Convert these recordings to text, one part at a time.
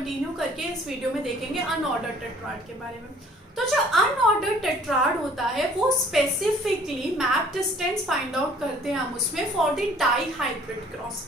Continue करके इस video में देखेंगे अनऑर्डर्ड टेट्राड के बारे में। तो जो अनऑर्डर्ड टेट्राड होता है वो specifically map distance find out करते हैं हम उसमें for the dihybrid cross.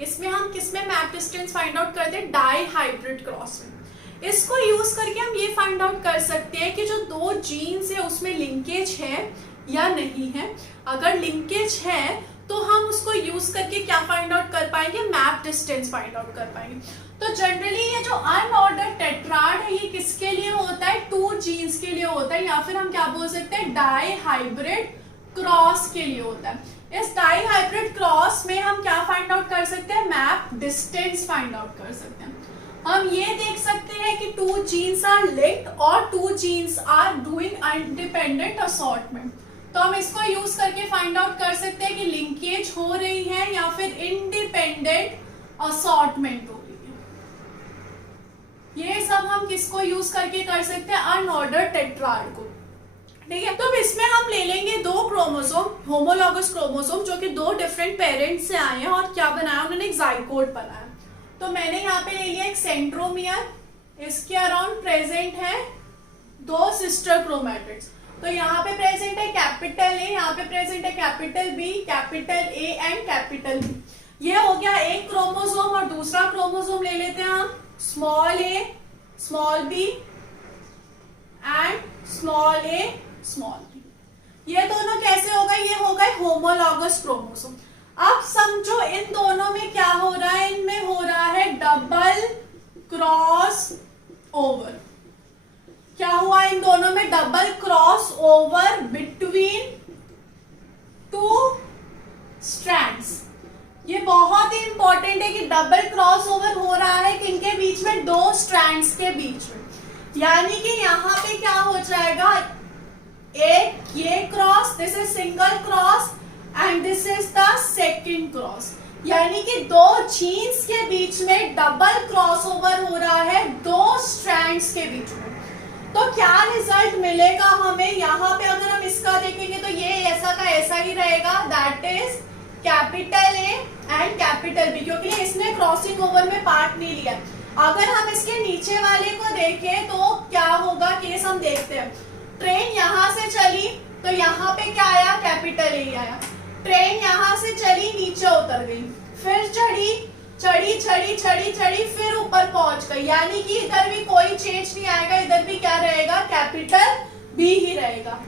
इसमें हम किसमें मैप डिस्टेंस फाइंड आउट करते हैं? डाई हाइब्रिड क्रॉस में। इसको यूज करके हम ये फाइंड आउट कर सकते हैं कि जो दो जीन्स है उसमें लिंकेज है या नहीं है। अगर लिंकेज है तो हम उसको यूज करके क्या फाइंड आउट कर पाएंगे? मैप डिस्टेंस फाइंड आउट कर पाएंगे। तो जनरली ये जो अनऑर्डर्ड टेट्राड है ये किसके लिए होता है? टू जीन्स के लिए होता है, या फिर हम क्या बोल सकते हैं डाई हाइब्रिड क्रॉस के लिए होता है। इस डाई हाइब्रिड क्रॉस में हम क्या फाइंड आउट कर सकते हैं? मैप डिस्टेंस फाइंड आउट कर सकते हैं। हम ये देख सकते हैं कि टू जीन्स आर लिंक्ड और two genes are doing independent assortment. तो हम इसको यूज करके फाइंड आउट कर सकते हैं कि लिंकेज हो रही है या फिर इंडिपेंडेंट असॉर्टमेंट हो रही है। ये सब हम किसको यूज करके कर सकते हैं? अनऑर्डर्ड टेट्राड को। ठीक है, तो इसमें हम ले लेंगे दो क्रोमोसोम, होमोलॉगस क्रोमोसोम, जो कि दो डिफरेंट पेरेंट्स से आए हैं और क्या बनाया उन्होंने? एक जाइगोट बनाया। तो मैंने यहाँ पे ले लिया एक सेंट्रोमियर, इसके अराउंड प्रेजेंट है दो सिस्टर क्रोमैटिड्स। तो यहाँ पे प्रेजेंट है कैपिटल ए, यहाँ पे प्रेजेंट है capital B, capital A and capital B. ये हो गया एक क्रोमोसोम। और दूसरा क्रोमोसोम ले लेते हैं हम, small A small B and small A small B. ये दोनों कैसे हो गए? ये हो गए होमोलॉगस क्रोमोसोम। अब समझो इन दोनों में क्या हो रहा है? इनमें हो रहा है डबल क्रॉस ओवर। क्या हुआ? इन दोनों में double cross over between two strands. ये बहुत ही इंपॉर्टेंट है कि डबल क्रॉस ओवर हो रहा है किनके बीच में? दो स्ट्रैंड्स के बीच में। यानी कि यहाँ पे क्या हो जाएगा? एक ये cross, this is single cross and this is the second cross. यानी कि दो जीन्स के बीच में डबल क्रॉस ओवर हो रहा है दो स्ट्रैंड्स के बीच में। तो क्या रिजल्ट मिलेगा हमें? यहाँ पे अगर हम इसका देखेंगे तो ये ऐसा का ऐसा ही रहेगा, that is capital A and capital B, क्योंकि इसने क्रॉसिंग ओवर में पार्ट नहीं लिया। अगर हम इसके नीचे वाले को देखें तो क्या होगा? केस हम देखते हैं। ट्रेन यहाँ से चली तो यहाँ पे क्या आया? कैपिटल ए आया। ट्रेन यहाँ से चली, नीचे उतर गई, फिर चढ़ी चढ़ी चढ़ी चढ़ी चढ़ी, फिर ऊपर पहुंच गई। यानी कि इधर भी कोई चेंज नहीं आएगा, इधर भी क्या रहेगा? कैपिटल बी ही रहेगा।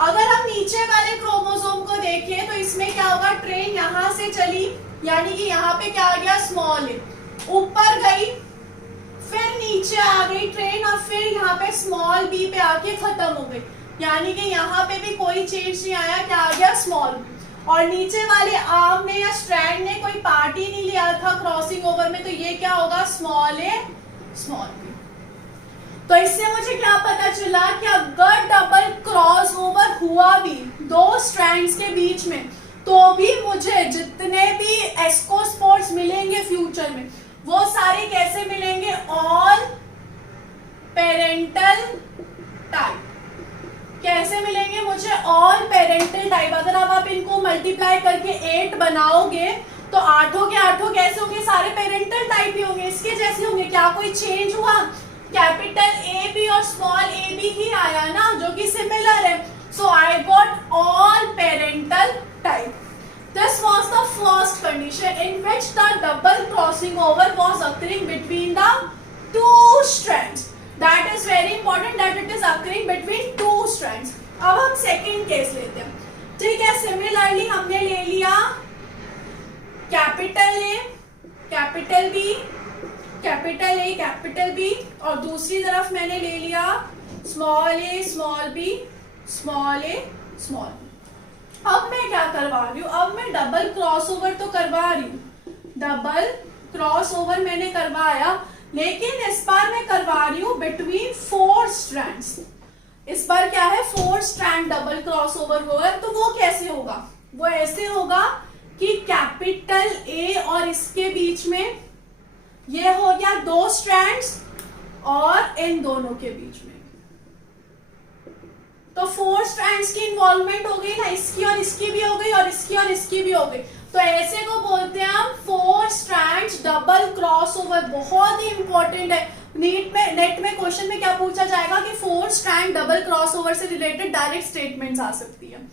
अगर हम नीचे वाले क्रोमोसोम को देखें तो इसमें क्या होगा? ट्रेन यहाँ से चली, यानी कि यहाँ पे क्या आ गया? स्मॉल ए। ऊपर गई, फिर नीचे आ गई ट्रेन और फिर यहाँ पे स्मॉल बी पे आके खत्म हो गई। यानी कि यहाँ पे भी कोई चेंज नहीं आया, क्या आ गया? Small B. और नीचे वाले आर्म ने या स्ट्रैंड ने कोई पार्ट ही नहीं लिया था क्रॉसिंग ओवर में, तो ये क्या होगा? Small A small B. तो इससे मुझे क्या पता चला कि अगर डबल क्रॉस ओवर हुआ भी दो स्ट्रैंड्स के बीच में, तो भी मुझे जितने भी एस्कोस्पोर्स मिलेंगे फ्यूचर में वो सारे कैसे मिलेंगे? All parental type. कैसे मिलेंगे मुझे? All parental type. अगर अब आप इनको मल्टीप्लाई करके 8 बनाओगे तो आठों के आठों कैसे होंगे? सारे पेरेंटल टाइप ही होंगे, इसके जैसे होंगे। क्या कोई चेंज हुआ? कैपिटल ए बी और स्मॉल ए बी ही आया ना, जो कि सिमिलर है। So I got all parental type. This was the first condition in which the double crossing over was occurring between the two strands. That is very important that it is occurring between two strands. अब हम second case लेते हैं। ठीक है, similarly हमने ले लिया capital A capital B capital A capital B, और दूसरी तरफ मैंने ले लिया small A small B small A small B. अब मैं क्या करवा रही हूँ? अब मैं डबल क्रॉस ओवर तो करवा रही हूँ, डबल क्रॉस ओवर मैंने करवाया, लेकिन इस बार मैं करवा रही हूँ बिटवीन 4 स्ट्रैंड्स। इस बार क्या है? 4 स्ट्रैंड डबल क्रॉस ओवर होगा। तो वो कैसे होगा? वो ऐसे होगा कि कैपिटल ए और इसके बीच में ये हो गया 2 स्ट्रैंड्स और इन दोनों के बीच में तो 4 स्ट्रैंड्स की इन्वॉल्वमेंट हो गई ना, इसकी और इसकी भी हो गई और इसकी और इसकी भी हो गई। तो ऐसे को बोलते हैं हम 4 स्ट्रैंड्स डबल क्रॉसओवर। बहुत ही इंपॉर्टेंट है, नेट में क्वेश्चन में क्या पूछा जाएगा कि 4 स्ट्रैंड डबल क्रॉसओवर से रिलेटेड डायरेक्ट स्टेटमेंट्स आ सकती है।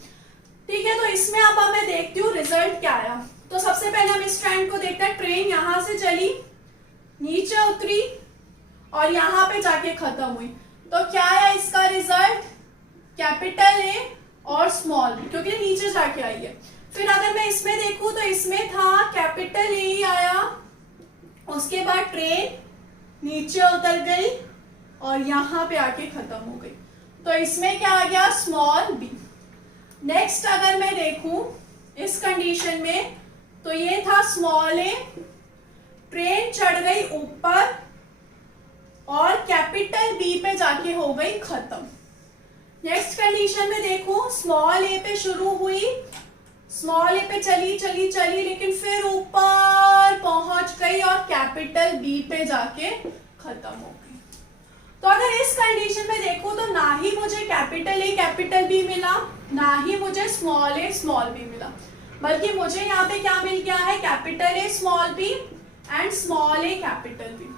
ठीक है, तो इसमें अब मैं देखती हूँ रिजल्ट क्या आया। तो सबसे पहले हम इस स्ट्रैंड को देखते हैं। ट्रेन यहां से चली, नीचे उतरी और यहां पे जाके खत्म हुई। तो क्या आया इसका रिजल्ट? कैपिटल ए और स्मॉल बी, क्योंकि नीचे जाके आई है। फिर अगर मैं इसमें देखूं तो इसमें था कैपिटल ए आया, उसके बाद ट्रेन नीचे उतर गई और यहां पे आके खत्म हो गई। तो इसमें क्या आ गया? Small B. नेक्स्ट अगर मैं देखूं इस कंडीशन में तो ये था स्मॉल ए, ट्रेन चढ़ गई ऊपर और कैपिटल बी पे जाके हो गई खत्म। नेक्स्ट कंडीशन में देखो, स्मॉल ए पे शुरू हुई, स्मॉल ए पे चली चली चली लेकिन फिर ऊपर पहुंच गई और कैपिटल बी पे जाके खत्म हो गई। तो अगर इस कंडीशन में देखो तो ना ही मुझे कैपिटल ए कैपिटल बी मिला, ना ही मुझे स्मॉल ए स्मॉल बी मिला, बल्कि मुझे यहाँ पे क्या मिल गया है? Capital A small B and small A capital B.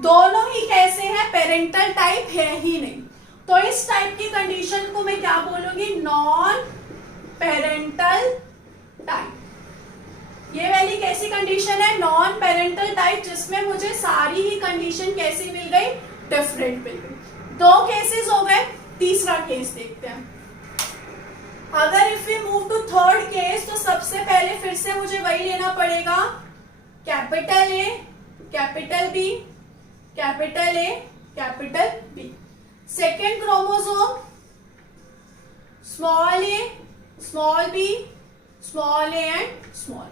दोनों ही कैसे हैं? पेरेंटल टाइप है ही नहीं। तो इस टाइप की कंडीशन को मैं क्या बोलूंगी? Non parental type. ये वाली कैसी कंडीशन है? नॉन पेरेंटल टाइप, जिसमें मुझे सारी ही कंडीशन कैसी मिल गई? डिफरेंट मिल गई। 2 केसेस हो गए, तीसरा केस देखते हैं। अगर if we move to third case तो सबसे पहले फिर से मुझे वही लेना पड़ेगा, capital A capital B capital A capital B. Second chromosome small A small B small A and small.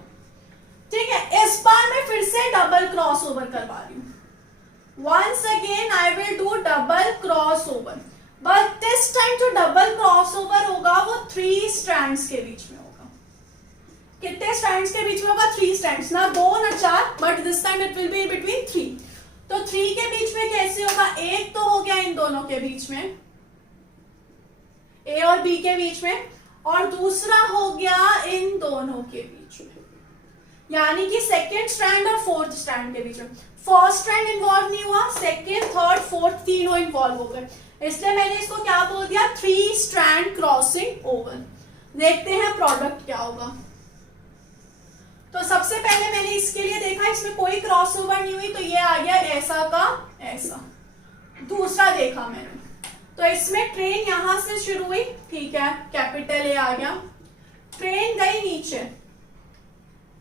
ठीक है, इस बार मैं फिर से डबल क्रॉस ओवर करवा रही हूं। Once again I will do double cross over, but this time जो डबल क्रॉस ओवर होगा वो 3 स्ट्रैंड्स के बीच में होगा। कितने स्ट्रैंड्स के बीच में होगा? 3 स्ट्रैंड्स, ना 2 ना 4, but this time it will be between 3। तो 3 के बीच में कैसे होगा? एक तो हो गया इन दोनों के बीच में, ए और बी के बीच में, और दूसरा हो गया इन दोनों के बीच में, यानी कि सेकेंड स्ट्रैंड और फोर्थ स्ट्रैंड के बीच में। फर्स्ट स्ट्रैंड इन्वॉल्व नहीं हुआ, सेकेंड थर्ड फोर्थ तीनों इन्वॉल्व हो गए, इसलिए मैंने इसको क्या बोल दिया? 3 स्ट्रैंड क्रॉसिंग ओवर। देखते हैं प्रोडक्ट क्या होगा। तो सबसे पहले मैंने इसके लिए देखा, इसमें कोई क्रॉस ओवर नहीं हुई, तो ये आ गया ऐसा का ऐसा। दूसरा देखा मैंने तो इसमें ट्रेन यहां से शुरू हुई, ठीक है, कैपिटल ए आ गया, ट्रेन गई नीचे,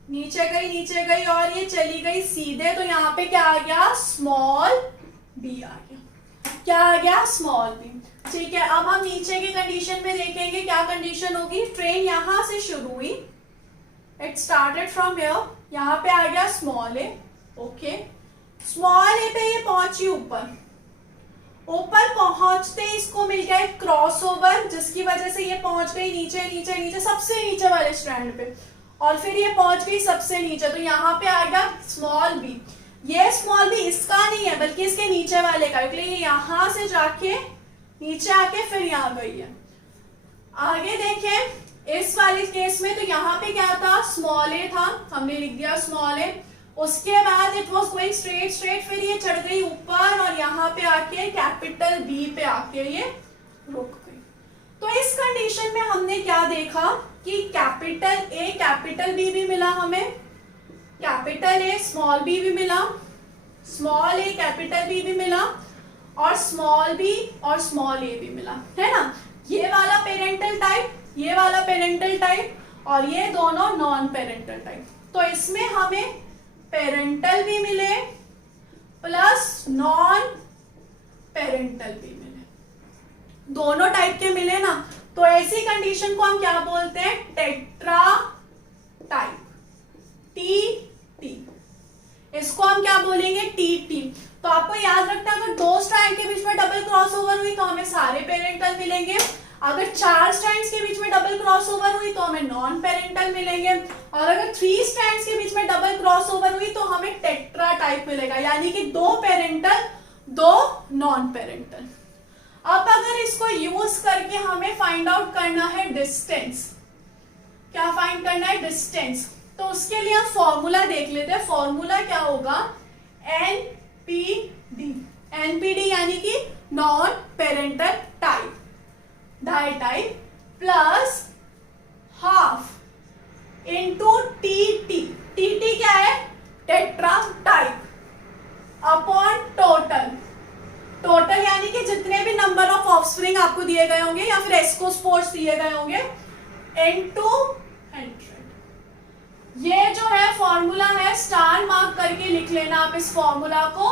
नीचे गई और ये चली गई सीधे, तो यहाँ पे क्या आ गया? स्मॉल बी आ गया। क्या आ गया? Small B. ठीक है, अब हम नीचे की कंडीशन में देखेंगे क्या कंडीशन होगी। ट्रेन यहां से शुरू हुई, इट स्टार्टेड फ्रॉम हियर, यहाँ पे आ गया स्मॉल ए, ओके, स्मॉल ए पे ये पहुंची ऊपर, ऊपर पहुंचते इसको मिल गया एक क्रॉसओवर, जिसकी वजह से ये पहुंच गई नीचे नीचे नीचे सबसे नीचे वाले स्ट्रैंड पे, और फिर ये पहुंच गई सबसे नीचे, तो यहाँ पे आ गया स्मॉल बी। ये स्मॉल बी इसका नहीं है बल्कि इसके नीचे वाले का, इसलिए ये यहां से जाके नीचे आके फिर यहाँ गई है। आगे देखें इस वाले केस में, तो यहाँ पे क्या था? स्मॉल ए था, हमने लिख दिया स्मॉल ए, उसके बाद इट वॉज गोइंग स्ट्रेट, फिर ये चढ़ गई ऊपर और यहाँ पे आके कैपिटल बी पे आके ये रुक गई। तो इस कंडीशन में हमने क्या देखा कि कैपिटल ए कैपिटल बी भी मिला हमें, कैपिटल ए स्मॉल बी भी मिला, स्मॉल ए कैपिटल बी भी मिला, और स्मॉल बी और स्मॉल ए भी मिला, है ना। ये वाला पेरेंटल टाइप, ये वाला पेरेंटल टाइप, और ये दोनों नॉन पेरेंटल टाइप। तो इसमें हमें पेरेंटल भी मिले प्लस नॉन पेरेंटल भी मिले, दोनों टाइप के मिले ना। तो ऐसी कंडीशन को हम क्या बोलते हैं? Tetra type, T T. इसको हम क्या बोलेंगे? T T. तो आपको याद रखना है, अगर 2 स्ट्रैंड के बीच में डबल क्रॉसओवर हुई तो हमें सारे पेरेंटल मिलेंगे, अगर 4 स्ट्रैंड्स के बीच में डबल क्रॉसओवर हुई तो हमें नॉन पेरेंटल मिलेंगे, और अगर 3 स्ट्रैंड्स के बीच में डबल क्रॉसओवर हुई तो हमें टेट्रा टाइप मिलेगा, यानी कि 2 पेरेंटल 2 नॉन पेरेंटल। अब अगर इसको यूज करके हमें फाइंड आउट करना है डिस्टेंस, क्या फाइंड करना है? डिस्टेंस। तो उसके लिए हम फॉर्मूला देख लेते हैं। फॉर्मूला क्या होगा, एनपीडी। एनपीडी यानी कि non parental type di type plus half into TT. TT क्या है, tetra type upon total. Total यानी कि जितने भी नंबर ऑफ ऑफस्प्रिंग आपको दिए गए होंगे या फिर एस्कोस्पोर्स दिए गए होंगे इनटू 100। ये जो है फॉर्मूला है, स्टार मार्क करके लिख लेना आप इस फॉर्मूला को,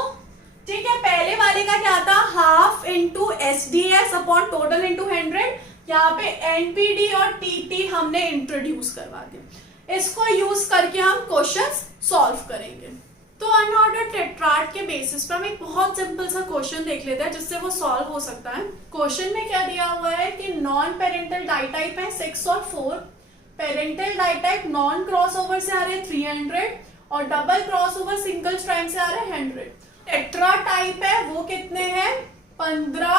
ठीक है। पहले वाले का क्या था, half into SDS upon total into 100। यहाँ पे एनपीडी और टीटी हमने इंट्रोड्यूस करवा दिया। इसको यूज करके हम क्वेश्चंस सॉल्व करेंगे। तो अनऑर्डर्ड टेट्राड के बेसिस पर हम एक बहुत सिंपल सा क्वेश्चन देख लेते हैं जिससे वो सॉल्व हो सकता है। क्वेश्चन में क्या दिया हुआ है कि नॉन पेरेंटल डाई टाइप है 6 और 4, parental di type non cross over से आ रहे हैं 300 और double cross over single strand से आ रहे हैं 100। टेट्रा टाइप है वो कितने हैं, 15,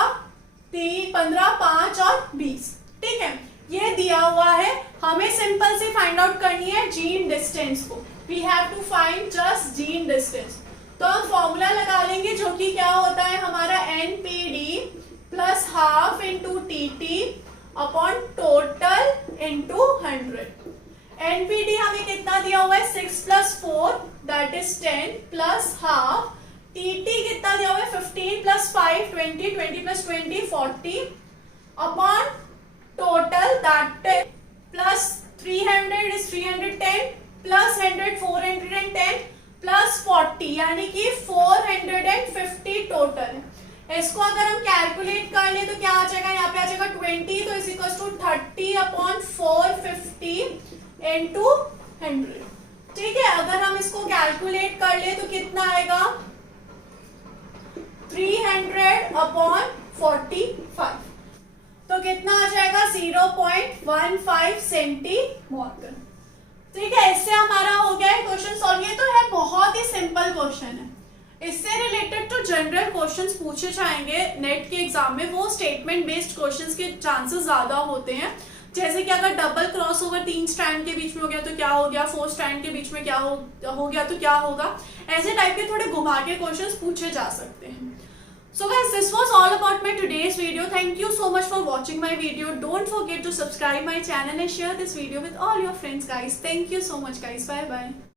5 और 20, ठीक है। ये दिया हुआ है, हमें सिंपल से फाइंड आउट करनी है जीन डिस्टेंस को। We have to find just gene distance. तो हम फॉर्मूला लगा लेंगे जो कि क्या होता है हमारा NPD plus half into TT upon total into 100। NPD हमें कितना दिया हुआ है 6 + 4 that is 10 plus half. TT कितना दिया हुआ है 15 + 5 20, 20 + 20 40 upon total that plus 300 is 310 plus 100 410 plus 40 यानी कि 450 टोटल है। इसको अगर हम कैलकुलेट कर ले तो क्या आ जाएगा, यहाँ पे आ जाएगा 20, तो is equal to 30 upon 450 into 100, ठीक है। अगर हम इसको कैलकुलेट कर ले तो कितना आएगा 300 अपॉन 45, तो कितना आ जाएगा 0.15 सेंटीमीटर, ठीक है। इससे हमारा हो गया है क्वेश्चन सॉल्व। ये तो है बहुत ही सिंपल क्वेश्चन है। इससे रिलेटेड तो जनरल क्वेश्चंस पूछे जाएंगे नेट के एग्जाम में, वो स्टेटमेंट बेस्ड क्वेश्चंस के चांसेस ज्यादा होते हैं। जैसे कि अगर डबल क्रॉस ओवर 3 स्ट्रैंड के बीच में हो गया तो क्या हो गया, 4 स्ट्रैंड के बीच में क्या हो गया तो क्या होगा, ऐसे टाइप के थोड़े घुमा के क्वेश्चंस पूछे जा सकते हैं। So guys, this was all about my today's video. Thank you so much for watching my video. Don't forget to subscribe my channel and share this video with all your friends guys. Thank you so much guys. Bye bye.